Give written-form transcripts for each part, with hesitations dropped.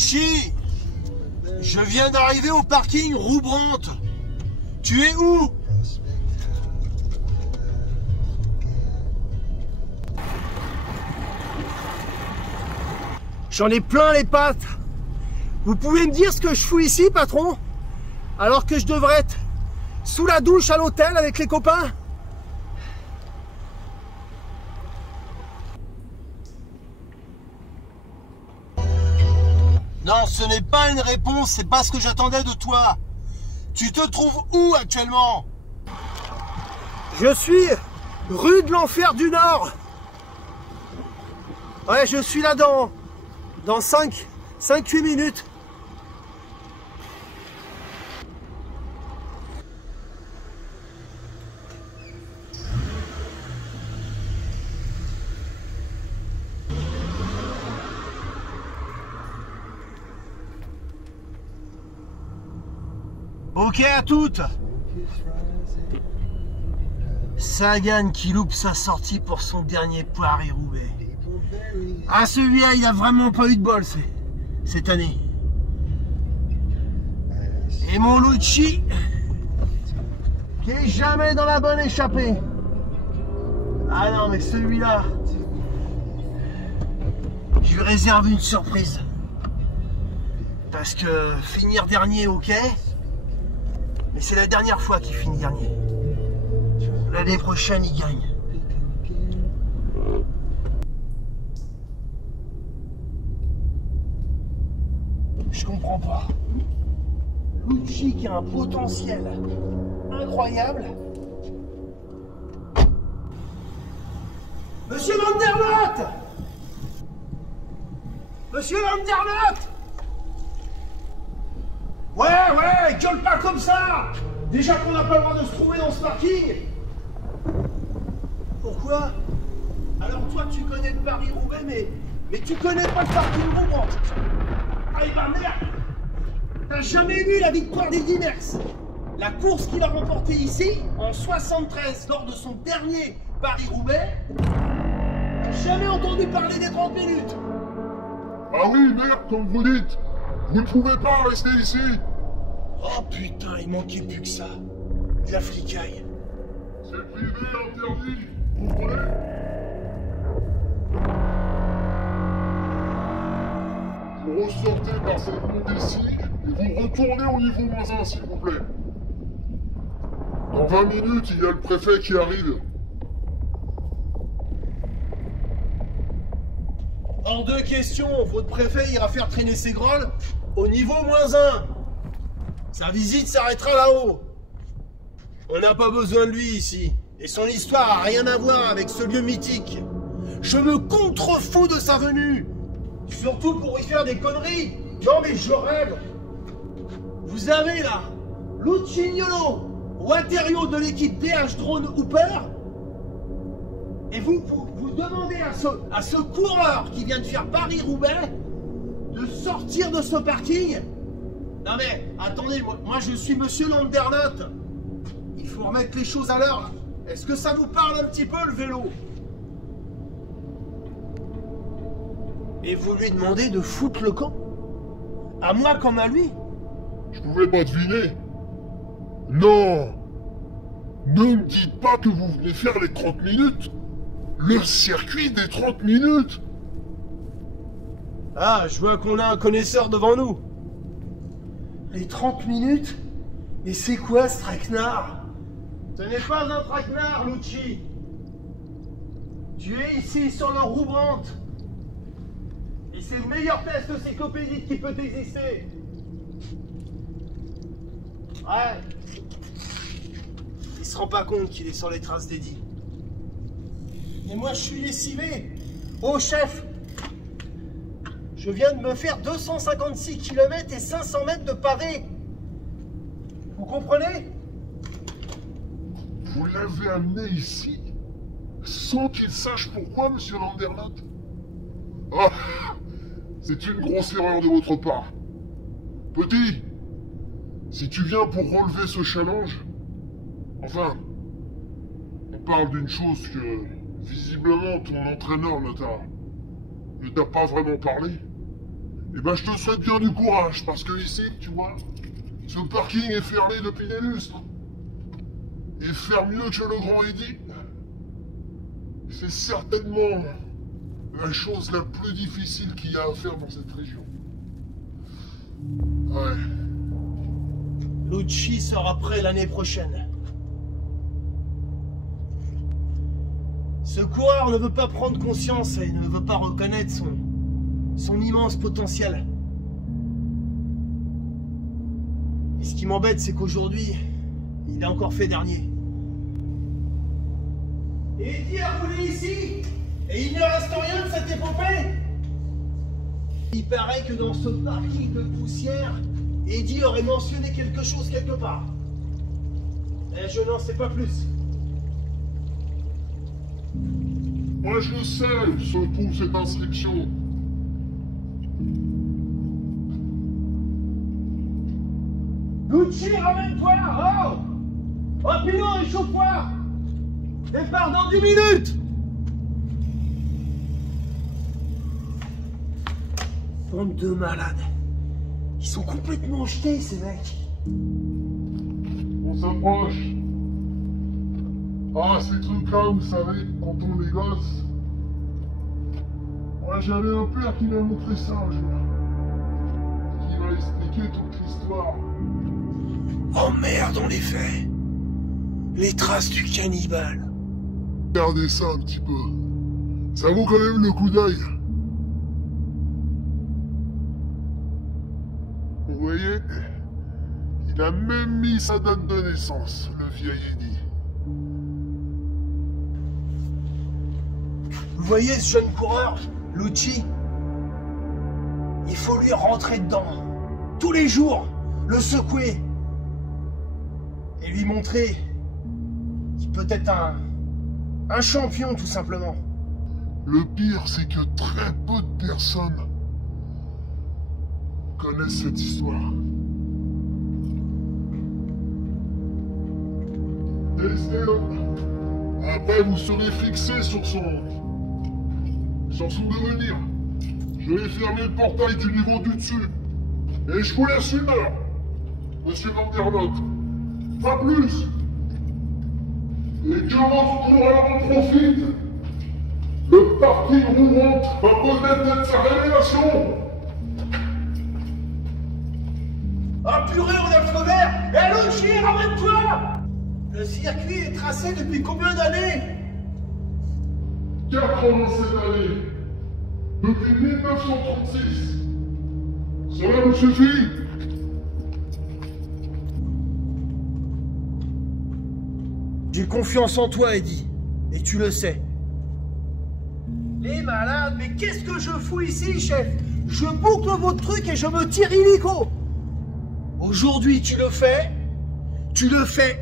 Lucci, je viens d'arriver au parking Roux-Brantes. Tu es où? J'en ai plein les pattes. Vous pouvez me dire ce que je fous ici, patron? Alors que je devrais être sous la douche à l'hôtel avec les copains? Non, ce n'est pas une réponse, c'est pas ce que j'attendais de toi. Tu te trouves où actuellement? Je suis rue de l'Enfer du Nord. Ouais, je suis là dans 5-8 minutes. Ok à toutes. Sagan qui loupe sa sortie pour son dernier Paris-Roubaix. Ah, celui-là, il a vraiment pas eu de bol cette année. Et mon Lucci, qui est jamais dans la bonne échappée. Ah non, mais celui-là, je lui réserve une surprise. Parce que finir dernier, ok, mais c'est la dernière fois qu'il finit dernier. L'année prochaine, il gagne. Je comprends pas. Lucci qui a un potentiel incroyable. Monsieur Van der Noot! Monsieur Van der Noot! Ouais, gueule pas comme ça! Déjà qu'on n'a pas le droit de se trouver dans ce parking! Pourquoi? Alors toi tu connais le Paris-Roubaix, mais tu connais pas le parking Roux-Brantes! Ah bah merde! T'as jamais lu la victoire des Dimers? La course qu'il a remportée ici, en 73, lors de son dernier Paris-Roubaix. T'as jamais entendu parler des 30 minutes? Ah oui, merde, comme vous dites. Vous ne pouvez pas rester ici. Oh putain, il manquait plus que ça. De la fricaille. C'est privé, interdit. Vous comprenez? Vous ressortez par cette route ici et vous retournez au niveau -1, s'il vous plaît. Dans 20 minutes, il y a le préfet qui arrive. Hors de question, votre préfet ira faire traîner ses grolles au niveau -1. Sa visite s'arrêtera là-haut. On n'a pas besoin de lui ici. Et son histoire a rien à voir avec ce lieu mythique. Je me contrefous de sa venue. Surtout pour y faire des conneries. Non mais je rêve. Vous avez là Lucignolo, Waterio de l'équipe DH Drone Hooper. Et vous demandez à ce coureur qui vient de faire Paris-Roubaix de sortir de ce parking. Non mais, attendez, moi je suis Monsieur Van der Noot. Il faut remettre les choses à l'heure. Est-ce que ça vous parle un petit peu le vélo? Et vous lui demandez de foutre le camp? À moi comme à lui? Je pouvais pas deviner. Non. Ne me dites pas que vous venez faire les 30 minutes. Le circuit des 30 minutes. Ah, je vois qu'on a un connaisseur devant nous. Les 30 minutes? Mais c'est quoi ce traquenard? Ce n'est pas un traquenard, Lucci. Tu es ici sur le Roux-Brantes. Et c'est le meilleur test cyclopédique qui peut exister. Ouais. Il se rend pas compte qu'il est sur les traces d'Eddie. Mais moi je suis lessivé. Oh chef, je viens de me faire 256 km et 500 mètres de pavé. Vous comprenez? Vous l'avez amené ici sans qu'il sache pourquoi, Monsieur Van der Noot? Ah, c'est une grosse erreur de votre part. Petit, si tu viens pour relever ce challenge, enfin, on parle d'une chose que, visiblement, ton entraîneur ne t'a pas vraiment parlé. Eh ben, je te souhaite bien du courage, parce que ici, tu vois, ce parking est fermé depuis des lustres. Et faire mieux que le Grand Eddy, c'est certainement la chose la plus difficile qu'il y a à faire dans cette région. Ouais. Lucci sera prêt l'année prochaine. Ce coureur ne veut pas prendre conscience et ne veut pas reconnaître son immense potentiel. Et ce qui m'embête, c'est qu'aujourd'hui, il est encore fait dernier. Et Eddy a roulé ici, et il ne reste rien de cette épopée. Il paraît que dans ce parking de poussière, Eddy aurait mentionné quelque chose quelque part. Mais je n'en sais pas plus. Moi, je sais où se trouve cette inscription. Lucci, ramène-toi! Oh! Oh, pilot, échauffe-toi! Départ dans 10 minutes! Bande de malades. Ils sont complètement jetés, ces mecs. On s'approche. Ah, ces trucs-là, vous savez, quand on est gosse. Moi, j'avais un père qui m'a montré ça un jour. Qui m'a expliqué toute l'histoire. Oh merde, on les fait. Les traces du cannibale. Regardez ça un petit peu. Ça vaut quand même le coup d'œil. Vous voyez, il a même mis sa date de naissance, le vieil Eddy. Vous voyez ce jeune coureur, Lucci? Il faut lui rentrer dedans. Tous les jours, le secouer. Et lui montrer qu'il peut être un champion, tout simplement. Le pire, c'est que très peu de personnes connaissent cette histoire. Testez-le. Après, vous serez fixé sur son devenir. Je vais fermer le portail du niveau du dessus. Et je vous laisse une heure, monsieur Vandernoot. Pas plus. Et que votre coureur en profite. Le parking roulante va peut-être être sa révélation. Ah purée, on a le feu vert! Et Lucci, ramène-toi! Le circuit est tracé depuis combien d'années? 87 années. Depuis 1936. Cela vous suffit? J'ai confiance en toi, Eddy. Et tu le sais. Les malades, mais qu'est-ce que je fous ici, chef? Je boucle votre truc et je me tire illico. Aujourd'hui, tu le fais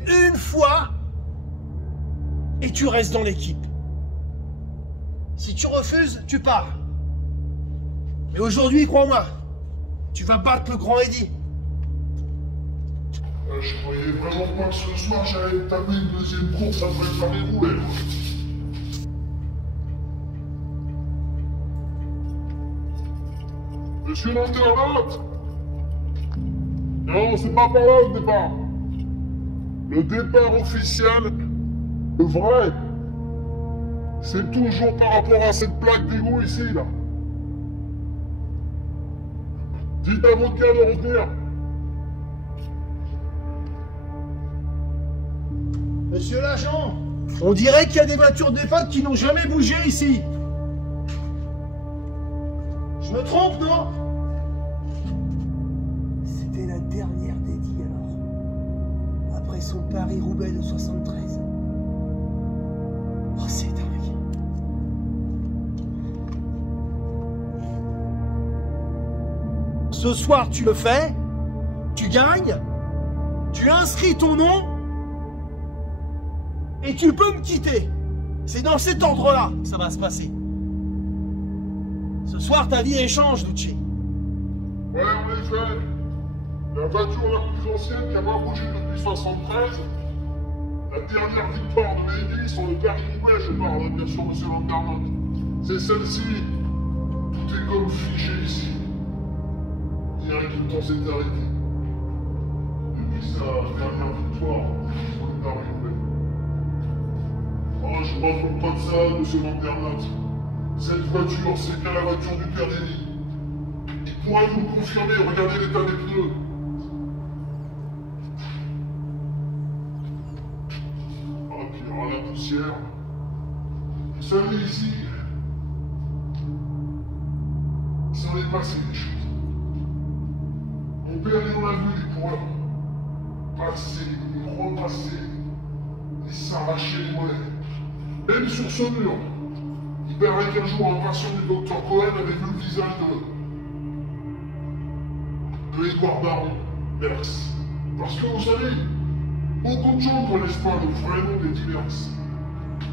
une fois, et tu restes dans l'équipe. Si tu refuses, tu pars. Mais aujourd'hui, crois-moi, tu vas battre le grand Eddy. Je croyais vraiment pas que ce soir j'allais taper une deuxième course après Paris-Roubaix. Monsieur Lanternotte? Non, c'est pas par là le départ. Le départ officiel, le vrai, c'est toujours par rapport à cette plaque d'égout ici, là. Dites à votre gars de revenir. Monsieur l'agent, on dirait qu'il y a des voitures d'EHPAD qui n'ont jamais bougé ici. Je me trompe, non? C'était la dernière d'Eddy alors. Après son Paris-Roubaix de 73. Oh, c'est dingue. Ce soir, tu le fais, tu gagnes, tu inscris ton nom, et tu peux me quitter. C'est dans cet ordre-là que ça va se passer. Ce soir, ta vie échange, Lucci. Ouais, en effet. La voiture la plus ancienne qui a pas bougé depuis 73. La dernière victoire de Eddy sur le Paris-Roubaix, je parle bien sûr, monsieur Lanternotte. C'est celle-ci. Tout est comme fiché ici. dirait que le temps s'est arrêté. Depuis sa dernière victoire sur le Paris-Roubaix. Oh, je ne me trompe pas de ça, monsieur Vandernaut. Cette voiture, c'est bien la voiture du père d'Eddie. Il pourrait vous le confirmer, regardez l'état des pneus. Ah, puis il y aura la poussière. Vous savez, ici, il s'en est passé des choses. Mon père, il en a vu des coureurs passer, repasser, et s'arracher les mollets. Même sur ce mur, il paraît qu'un jour un patient du docteur Cohen avait vu le visage de Édouard Baron, Merckx. Parce que vous savez, beaucoup de gens ne connaissent pas le vrai nom d'Eddie Merckx.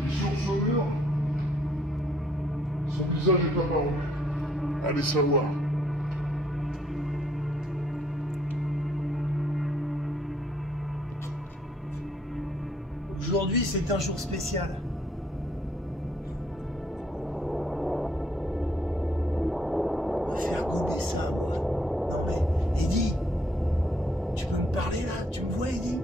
Et sur ce mur, son visage est apparu. Allez savoir. Aujourd'hui, c'est un jour spécial. On va faire gober ça, moi. Non mais, Eddie, tu peux me parler là? Tu me vois, Eddie?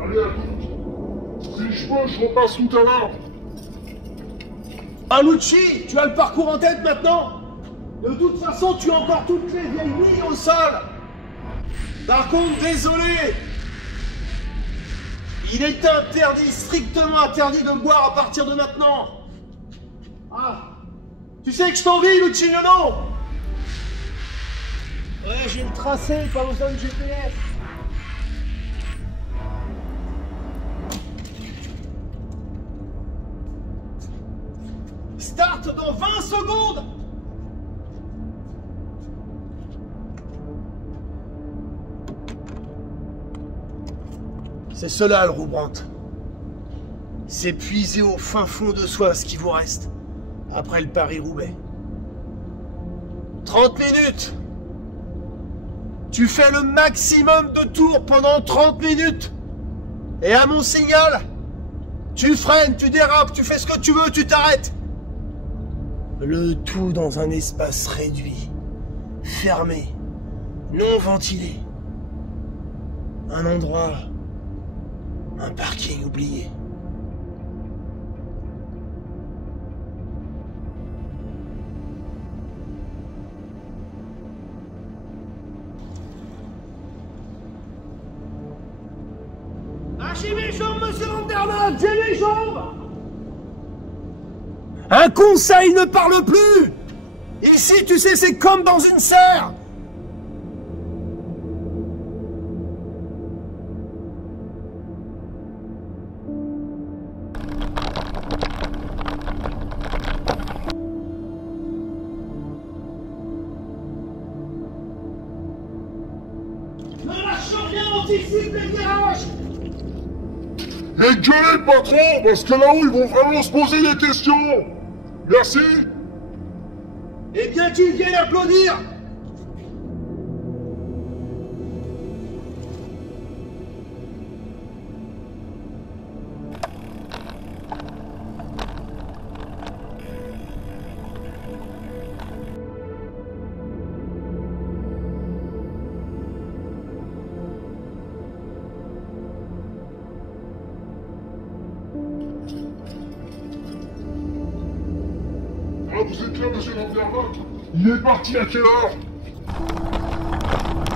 Allez, à toutes. Si je peux, je repasse tout à l'heure. Paolucci, tu as le parcours en tête maintenant? De toute façon, tu as encore toutes les vieilles lignes au sol. Par contre, désolé, il est interdit, strictement interdit de boire à partir de maintenant. Ah, tu sais que je t'envie, Lucignolo. Ouais, j'ai le tracé, pas besoin de GPS. Start dans 20 secondes. C'est cela le Roubrant. C'est puiser au fin fond de soi ce qui vous reste après le Paris-Roubaix. 30 minutes. Tu fais le maximum de tours pendant 30 minutes. Et à mon signal, tu freines, tu dérapes, tu fais ce que tu veux, tu t'arrêtes. Le tout dans un espace réduit, fermé, non ventilé. Un endroit, un parking oublié. Ah, j'ai mes jambes, monsieur Vandernaut, j'ai mes jambes! Un conseil ne parle plus! Ici, tu sais, c'est comme dans une serre! Ne lâche rien, anticipe les virages! Et gueulez, patron, parce que là-haut, ils vont vraiment se poser des questions. Merci. Eh bien qu'ils viennent applaudir! Ah, vous êtes là, monsieur Vandernaut? Il est parti à quelle heure?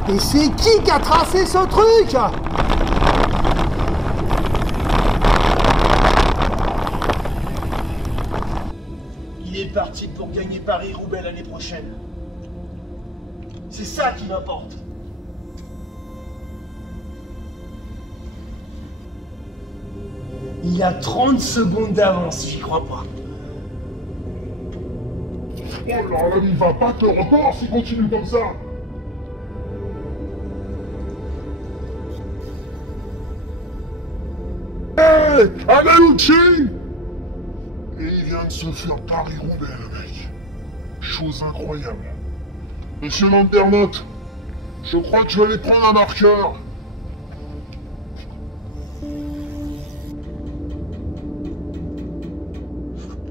Et c'est qui a tracé ce truc? Il est parti pour gagner Paris-Roubaix l'année prochaine. C'est ça qui m'importe. Il a 30 secondes d'avance, j'y crois pas. Oh là là, il va battre le record s'il continue comme ça. Hé, Amalucci! Et il vient de se faire Paris-Roubaix, le mec. Chose incroyable. Monsieur Vandernaut, je crois que je vais aller prendre un marqueur.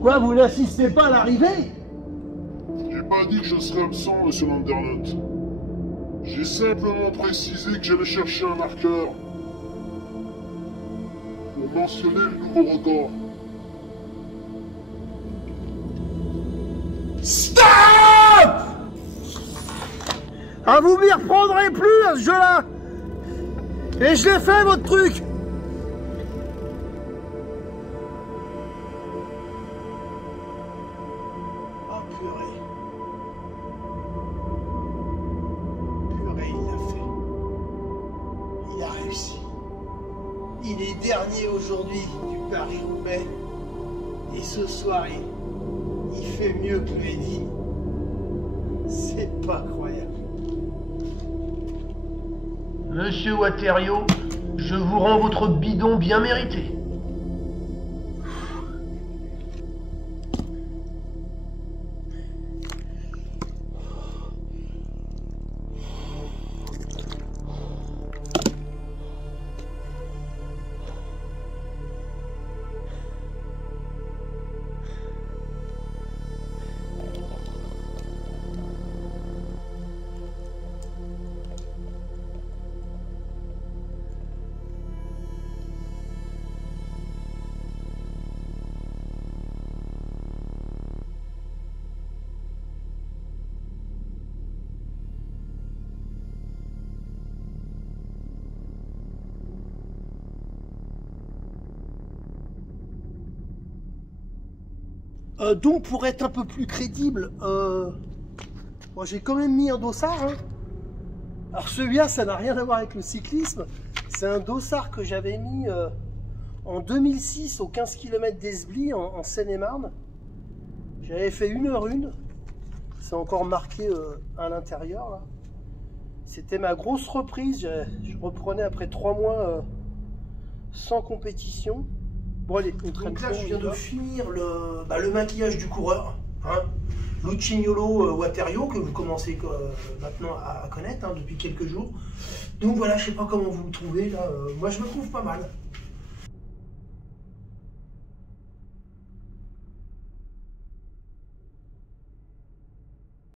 Quoi, vous n'assistez pas à l'arrivée? J'ai pas dit que je serais absent, monsieur Landerlot. J'ai simplement précisé que j'allais chercher un marqueur pour mentionner le nouveau record. Stop! Ah, vous m'y reprendrez plus à ce jeu-là! Et je l'ai fait, votre truc! Oh, purée. Purée, il l'a fait. Il a réussi. Il est dernier aujourd'hui du Paris-Roubaix. Et ce soir, il fait mieux que Mehdi. C'est pas croyable. Monsieur Waterio, je vous rends votre bidon bien mérité. Donc pour être un peu plus crédible, moi j'ai quand même mis un dossard. Hein. Alors celui-là, ça n'a rien à voir avec le cyclisme. C'est un dossard que j'avais mis en 2006 aux 15 km d'Esbly en Seine-et-Marne. J'avais fait 1h01. C'est encore marqué à l'intérieur là. C'était ma grosse reprise. Je reprenais après 3 mois sans compétition. Bon allez, donc là je viens de finir le maquillage du coureur, hein, Lucignolo Waterio, que vous commencez maintenant à connaître hein, depuis quelques jours. Donc voilà, je sais pas comment vous le trouvez là, moi je me trouve pas mal.